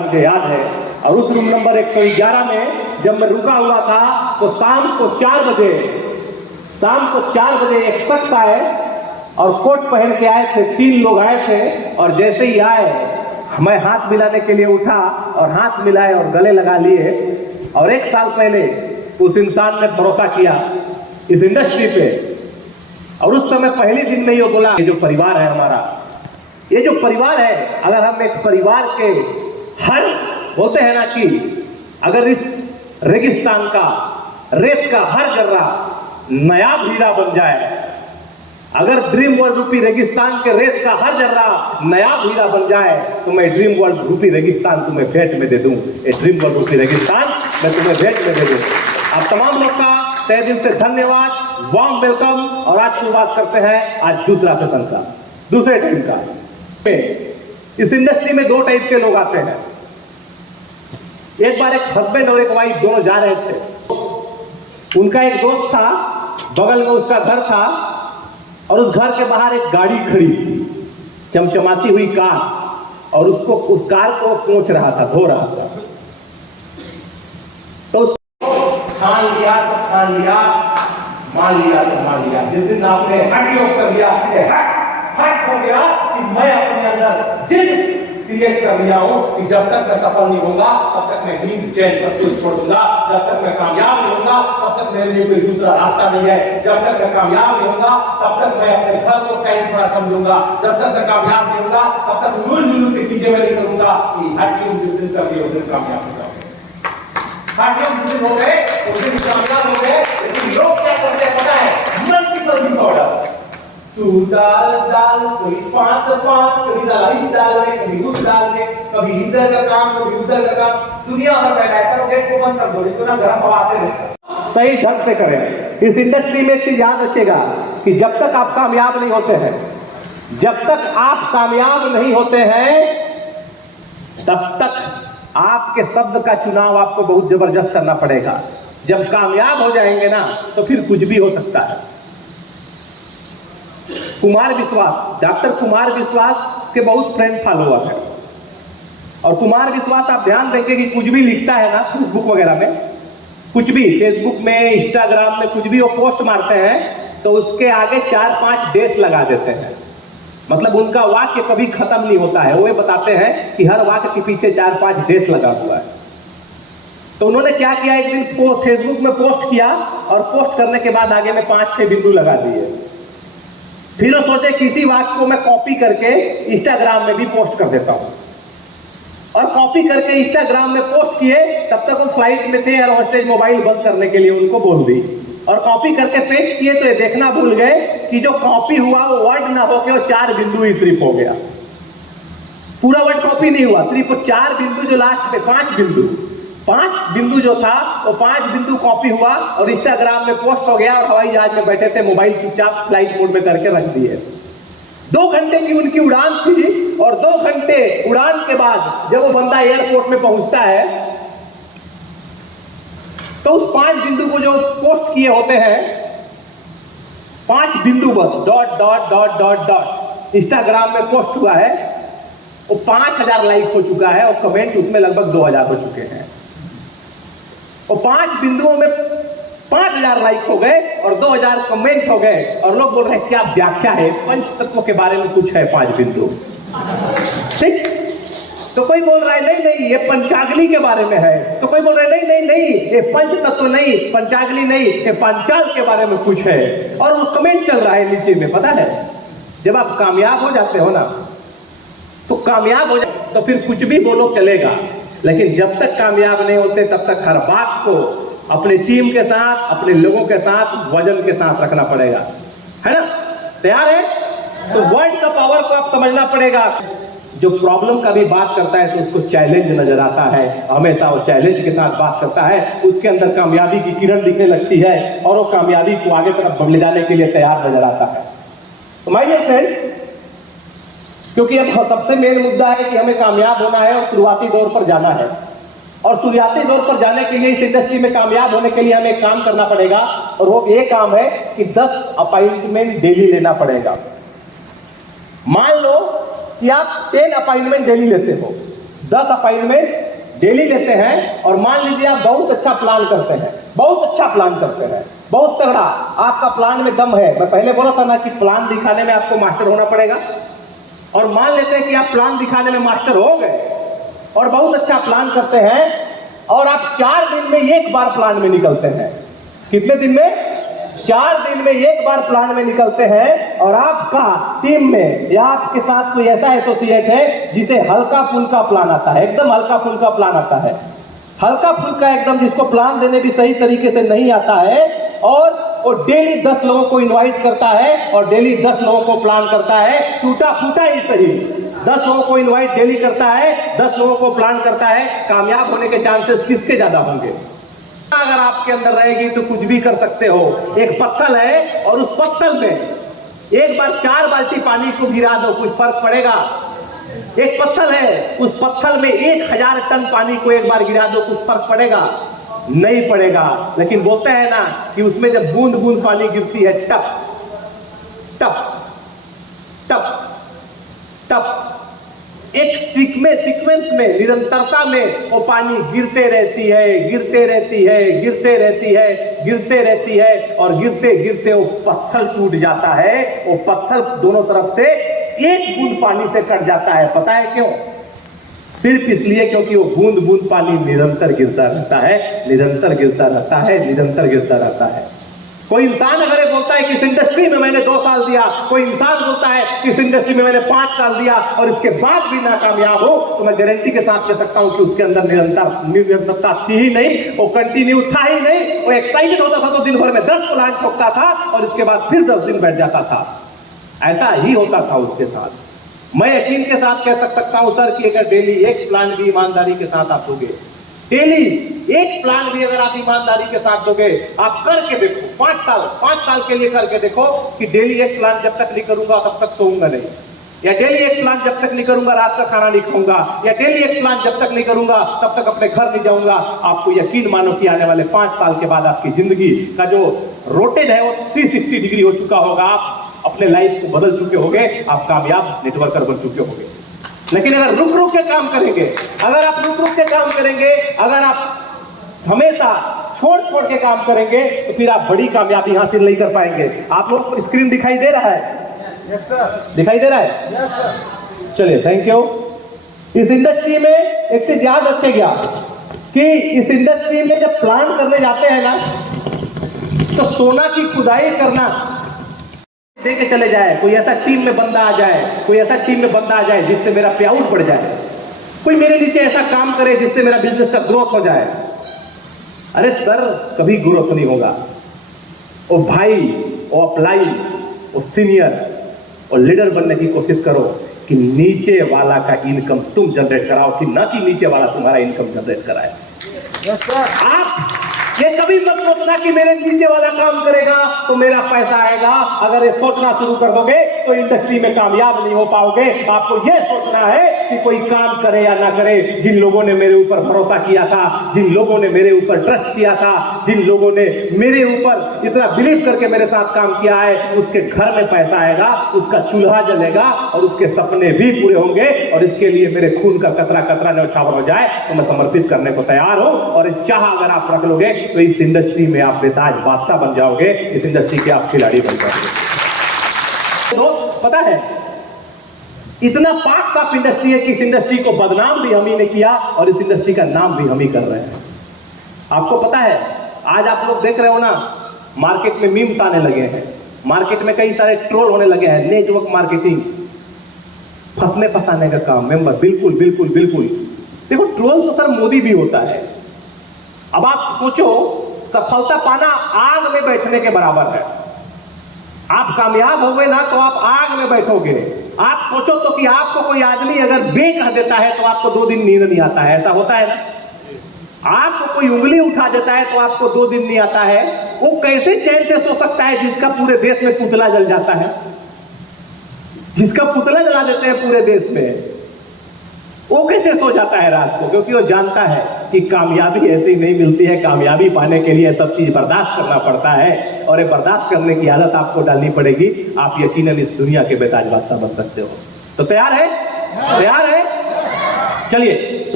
मुझे याद है। और उस रूम नंबर 111 में जब मैं रुका हुआ था तो शाम को 4 बजे एक शख्स आए और कोट पहन के आए थे। 3 लोग आए थे और जैसे ही आए मैं हाथ मिलाने के लिए उठा और हाथ मिलाए और गले लगा लिए। और 1 साल पहले उस इंसान ने भरोसा किया इस इंडस्ट्री पे, और उस समय पहले दिन में ये बोला, ये जो परिवार है हमारा, ये जो परिवार है, अगर हम एक परिवार के हर बोलते हैं ना कि अगर इस रेगिस्तान का रेत का हर जर्रा नया हीरा बन जाए, अगर ड्रीम वर्ल्ड रूपी रेगिस्तान के रेत का हर जर्रा नया हीरा बन जाए तो मैं ड्रीम वर्ल्ड रूपी रेगिस्तान तुम्हें भेंट में दे दूं। ये ड्रीम वर्ल्ड रूपी रेगिस्तान मैं तुम्हें भेंट में दे दूं। आप तमाम लोग का तहे दिल से धन्यवाद, वार्म वेलकम। और आज शुरुआत करते हैं आज दूसरा सेशन का, दूसरे टाइम का। इस इंडस्ट्री में 2 टाइप के लोग आते हैं। एक बार एक हस्बैंड और एक वाइफ दोनों जा रहे थे। उनका एक दोस्त था, बगल में उसका घर था और उस घर के बाहर एक गाड़ी खड़ी थी, चमचमाती हुई कार, और उसको उस कार को पोंछ रहा था, धो रहा था। तो ठान लिया तो ठान लिया, मान लिया तो मान लिया। जिस दिन आपने हट योग कर लिया, हट हो गया कि मैं अपने अंदर जिद क्रिएट कर लिया हूं कि जब तक मैं सफल नहीं होगा तब तक मैं नींद चैन सब कुछ छोड़ दूंगा, जब तक मैं कामयाब नहीं होगा तब तक मेरे लिए कोई दूसरा रास्ता नहीं है, जब तक मैं कामयाब नहीं होगा तब तक मैं अपने घर को टाइम थोड़ा कम दूंगा, जब तक मैं कामयाब नहीं होगा तब तक उलझुल की चीजें मैं नहीं करूंगा। कि हट योग जिस दिन कर दिए उस दिन कामयाब हो जाओगे, हट योग जिस दिन हो गए उस दिन कामयाब हो गए। लेकिन लोग क्या करते हैं पता है, मल्टीपल डिसऑर्डर, तू दाल दाल, कोई 5 कभी दाल डाल रहे, कभी उस डाल रहे, कभी इधर का काम कभी उधर का काम। दुनिया भर में बैठा गेट को बंद कर दो, तो ना गर्म हवा आते रहता। सही ढंग से करें। इस इंडस्ट्री में एक चीज याद रखिएगा कि जब तक आप कामयाब नहीं होते हैं, जब तक आप कामयाब नहीं होते हैं तब तक आपके शब्द का चुनाव आपको बहुत जबरदस्त करना पड़ेगा। जब कामयाब हो जाएंगे ना तो फिर कुछ भी हो सकता है। कुमार विश्वास, डॉक्टर कुमार विश्वास के बहुत फ्रेंड फॉलोअर हैं। और कुमार विश्वास आप ध्यान देंगे कि कुछ भी लिखता है ना फेसबुक वगैरह में, कुछ भी फेसबुक में इंस्टाग्राम में कुछ भी वो पोस्ट मारते हैं तो उसके आगे 4-5 डेट लगा देते हैं। मतलब उनका वाक्य कभी खत्म नहीं होता है। वो ये बताते हैं कि हर वाक्य के पीछे 4-5 डेट लगा हुआ है। तो उन्होंने क्या किया, एक दिन फेसबुक में पोस्ट किया और पोस्ट करने के बाद आगे में 5-6 बिंदु लगा दिए। फिर वो सोचे किसी वाक्य को मैं कॉपी करके इंस्टाग्राम में भी पोस्ट कर देता हूं। और कॉपी करके इंस्टाग्राम में पोस्ट किए, तब तक वो फ्लाइट में थे, एयर होस्टेज मोबाइल बंद करने के लिए उनको बोल दी। और कॉपी करके पेस्ट किए तो ये देखना भूल गए कि जो कॉपी हुआ वो वर्ड ना होके वो 4 बिंदु ही सिर्फ हो गया। पूरा वर्ड कॉपी नहीं हुआ, सिर्फ 4 बिंदु जो लास्ट में 5 बिंदु जो था वो 5 बिंदु कॉपी हुआ और इंस्टाग्राम में पोस्ट हो गया। और हवाई जहाज में बैठे थे, मोबाइल चुपचाप फ्लाइट मोड में करके रख दिए। 2 घंटे की उनकी उड़ान थी और 2 घंटे उड़ान के बाद जब वो बंदा एयरपोर्ट में पहुंचता है तो उस 5 बिंदु को जो पोस्ट किए होते हैं, 5 बिंदु बस dot dot dot dot dot Instagram में पोस्ट हुआ है, वो 5000 लाइक हो चुका है और कमेंट उसमें लगभग 2000 हो चुके हैं। और 5 बिंदुओं में 5000 लाइक हो गए और 2000 कमेंट हो गए। और लोग बोल रहे हैं क्या व्याख्या है, पंच तत्वों के बारे में कुछ है 5 बिंदु, ठीक। तो कोई बोल रहा है नहीं नहीं ये पंचाग्नि के बारे में है, तो कोई बोल रहा है नहीं नहीं नहीं ये पंच तत्व नहीं, पंचाग्नि नहीं, ये पंचाल के बारे में कुछ है। और वो कमेंट चल रहा है नीचे में। पता है जब आप कामयाब हो जाते हो ना तो कामयाब हो जाए तो फिर कुछ भी बोलो चलेगा, लेकिन जब तक कामयाब नहीं होते तब तक हर बात को अपने टीम के साथ, अपने लोगों के साथ, वजन के साथ रखना पड़ेगा, है ना। तैयार है? तो वर्ड का पावर को आप समझना पड़ेगा। जो प्रॉब्लम का भी बात करता है तो उसको चैलेंज नजर आता है, हमेशा वो चैलेंज के साथ बात करता है, उसके अंदर कामयाबी की किरण दिखने लगती है और वो कामयाबी को आगे तरफ ले जाने के लिए तैयार नजर आता है। तो माय डियर फ्रेंड्स, क्योंकि अब सबसे मेन मुद्दा है कि हमें कामयाब होना है और शुरुआती दौर पर जाना है। और शुरुआती दौर पर जाने के लिए इस इंडस्ट्री में कामयाब होने के लिए हमें एक काम करना पड़ेगा, और वो ये काम है कि 10 अपॉइंटमेंट डेली लेना पड़ेगा। मान लो कि आप 10 अपॉइंटमेंट डेली लेते हो, 10 अपॉइंटमेंट डेली लेते हैं और मान लीजिए आप बहुत अच्छा प्लान करते हैं, बहुत अच्छा प्लान करते हैं, बहुत तगड़ा आपका प्लान में दम है। मैं पहले बोला था ना कि प्लान दिखाने में आपको मास्टर होना पड़ेगा। और मान लेते हैं कि आप प्लान दिखाने में मास्टर हो गए और बहुत अच्छा प्लान करते हैं और आप 4 दिन में एक बार प्लान में निकलते हैं। कितने दिन में? 4 दिन में एक बार प्लान में निकलते हैं और आपका टीम में या आपके साथ कोई ऐसा एसोसिएट है जिसे हल्का फुल्का प्लान आता है, एकदम हल्का फुल्का प्लान आता है, हल्का फुल्का एकदम, जिसको प्लान देने भी सही तरीके से नहीं आता है और वो डेली 10 लोगों को इनवाइट करता है और डेली 10 लोगों को प्लान करता है, टूटा फूटा ही सही 10 लोगों को इनवाइट डेली करता है, 10 लोगों को प्लान करता है। कामयाब होने के चांसेस किसके ज्यादा होंगे? अगर आपके अंदर रहेगी तो कुछ भी कर सकते हो। एक पत्थर है और उस पत्थर में एक बार 4 बाल्टी पानी को गिरा दो, कुछ फर्क पड़ेगा? एक पत्थर है, उस पत्थर में 1000 टन पानी को एक बार गिरा दो, कुछ फर्क पड़ेगा? नहीं पड़ेगा। लेकिन बोलते हैं ना कि उसमें जब बूंद बूंद पानी गिरती है, टप टप टप टप, एक सीक्वेंस में, निरंतरता में वो पानी गिरते रहती है, गिरते रहती है, गिरते रहती है, गिरते रहती है और गिरते गिरते वो पत्थर टूट जाता है। वो पत्थर दोनों तरफ से एक बूंद पानी से कट जाता है। पता है क्यों? सिर्फ इसलिए क्योंकि वो बूंद बूंद पानी निरंतर गिरता रहता है, निरंतर गिरता रहता है, निरंतर गिरता रहता है। कोई इंसान अगर ये बोलता है कि इस इंडस्ट्री में मैंने 2 साल दिया, कोई इंसान बोलता है कि इस इंडस्ट्री में मैंने 5 साल दिया और इसके बाद भी नाकामयाब हो, तो मैं गारंटी के साथ कह सकता हूं कि उसके अंदर निरंतरता थी ही नहीं, वो कंटिन्यू था ही नहीं। वो एक्साइटेड होता था तो दिन भर में 10 प्लान ठोकता था और उसके बाद फिर 10 दिन बैठ जाता था। ऐसा ही होता था उसके साथ। मैं यकीन के साथ कह सकता हूं सर कि अगर डेली एक प्लान भी ईमानदारी के साथ आप दोगे, डेली एक प्लान भी अगर आप ईमानदारी के साथ दोगे, आप करके देखो 5 साल के लिए करके देखो कि डेली एक प्लान जब तक नहीं करूंगा तब तक सोऊंगा नहीं, या डेली एक प्लान जब तक नहीं करूंगा रात का खाना नहीं खाऊंगा, या डेली एक प्लान जब तक नहीं करूंगा तब तक अपने घर नहीं जाऊंगा। आपको यकीन मानो कि आने वाले 5 साल के बाद आपकी जिंदगी का जो रोटेट है वो 360 डिग्री हो चुका होगा। आप अपने लाइफ को बदल चुके होंगे, आप कामयाब नेटवर्कर बन चुके होंगे। लेकिन अगर रुक रुक के काम करेंगे, अगर आप रुक रुक के काम करेंगे, अगर आप हमेशा छोड़ छोड़ के काम करेंगे तो फिर आप बड़ी कामयाबी हासिल नहीं कर पाएंगे। आप लोग को स्क्रीन दिखाई दे रहा है? Yes sir. दिखाई दे रहा है? Yes sir. चलिए, थैंक यू। इस इंडस्ट्री में एक चीज याद रखिएगा कि इस इंडस्ट्री में जब प्लान करने जाते हैं ना, तो सोना की खुदाई करना दे के चले जाए। कोई ऐसा टीम में बंदा आ जाए, कोई ऐसा टीम में बंदा आ जाए जिससे मेरा पे आउट बढ़ जाए, कोई मेरे नीचे ऐसा काम करे जिससे मेरा बिजनेस का ग्रोथ हो जाए। अरे सर, कभी ग्रोथ नहीं होगा। ओ भाई, ओ अप्लाई, ओ सीनियर, और लीडर बनने की कोशिश करो कि नीचे वाला का इनकम तुम जनरेट कराओ, कि ना कि नीचे वाला तुम्हारा इनकम जनरेट कराए। आप ये कभी मत सोचना कि मेरे नीचे वाला काम करेगा तो मेरा पैसा आएगा। अगर ये सोचना शुरू कर दोगे तो इंडस्ट्री में कामयाब नहीं हो पाओगे। आपको ये सोचना है कि कोई काम करे या ना करे, जिन लोगों ने मेरे ऊपर भरोसा किया था, जिन लोगों ने मेरे ऊपर ट्रस्ट किया था, जिन लोगों ने मेरे ऊपर इतना बिलीव करके मेरे साथ काम किया है, उसके घर में पैसा आएगा, उसका चूल्हा जलेगा और उसके सपने भी पूरे होंगे। और इसके लिए मेरे खून का कतरा कतरा न्यौछावर हो जाए तो मैं समर्पित करने को तैयार हूं। और इस चाह अगर आप रख लोगे तो इस इंडस्ट्री में आप बेताज बादशाह बन जाओगे, इस इंडस्ट्री के आप खिलाड़ी बन जाओगे। दोस्त, पता है इतना पाक साफ इंडस्ट्री है कि इस इंडस्ट्री को बदनाम भी हम ही ने किया और इस इंडस्ट्री का नाम भी हम ही कर रहे हैं। आपको पता है, आज आप लोग देख रहे हो ना, मार्केट में मीम्स आने लगे हैं, मार्केट में कई सारे ट्रोल होने लगे हैं, नेटवर्क मार्केटिंग, फंसने फंसाने का काम। मेंबर, बिल्कुल बिल्कुल बिल्कुल। देखो, ट्रोल तो सर मोदी भी होता है। अब आप सोचो, सफलता पाना आग में बैठने के बराबर है। आप कामयाब हो गए ना तो आप आग में बैठोगे। आप सोचो तो कि आपको कोई आदमी अगर बे कह देता है तो आपको 2 दिन नींद नहीं आता है, ऐसा होता है ना। आपको कोई उंगली उठा देता है तो आपको 2 दिन नहीं आता है। वो कैसे चैन से सो सकता है जिसका पूरे देश में पुतला जल जाता है, जिसका पुतला जला देते हैं पूरे देश में, वो कैसे सो जाता है रात को? क्योंकि वो जानता है कि कामयाबी ऐसे ही नहीं मिलती है। कामयाबी पाने के लिए सब चीज बर्दाश्त करना पड़ता है और ये बर्दाश्त करने की आदत आपको डालनी पड़ेगी। आप यकीनन इस दुनिया के बेताज बादशाह बन सकते हो। तो तैयार है? तैयार है? चलिए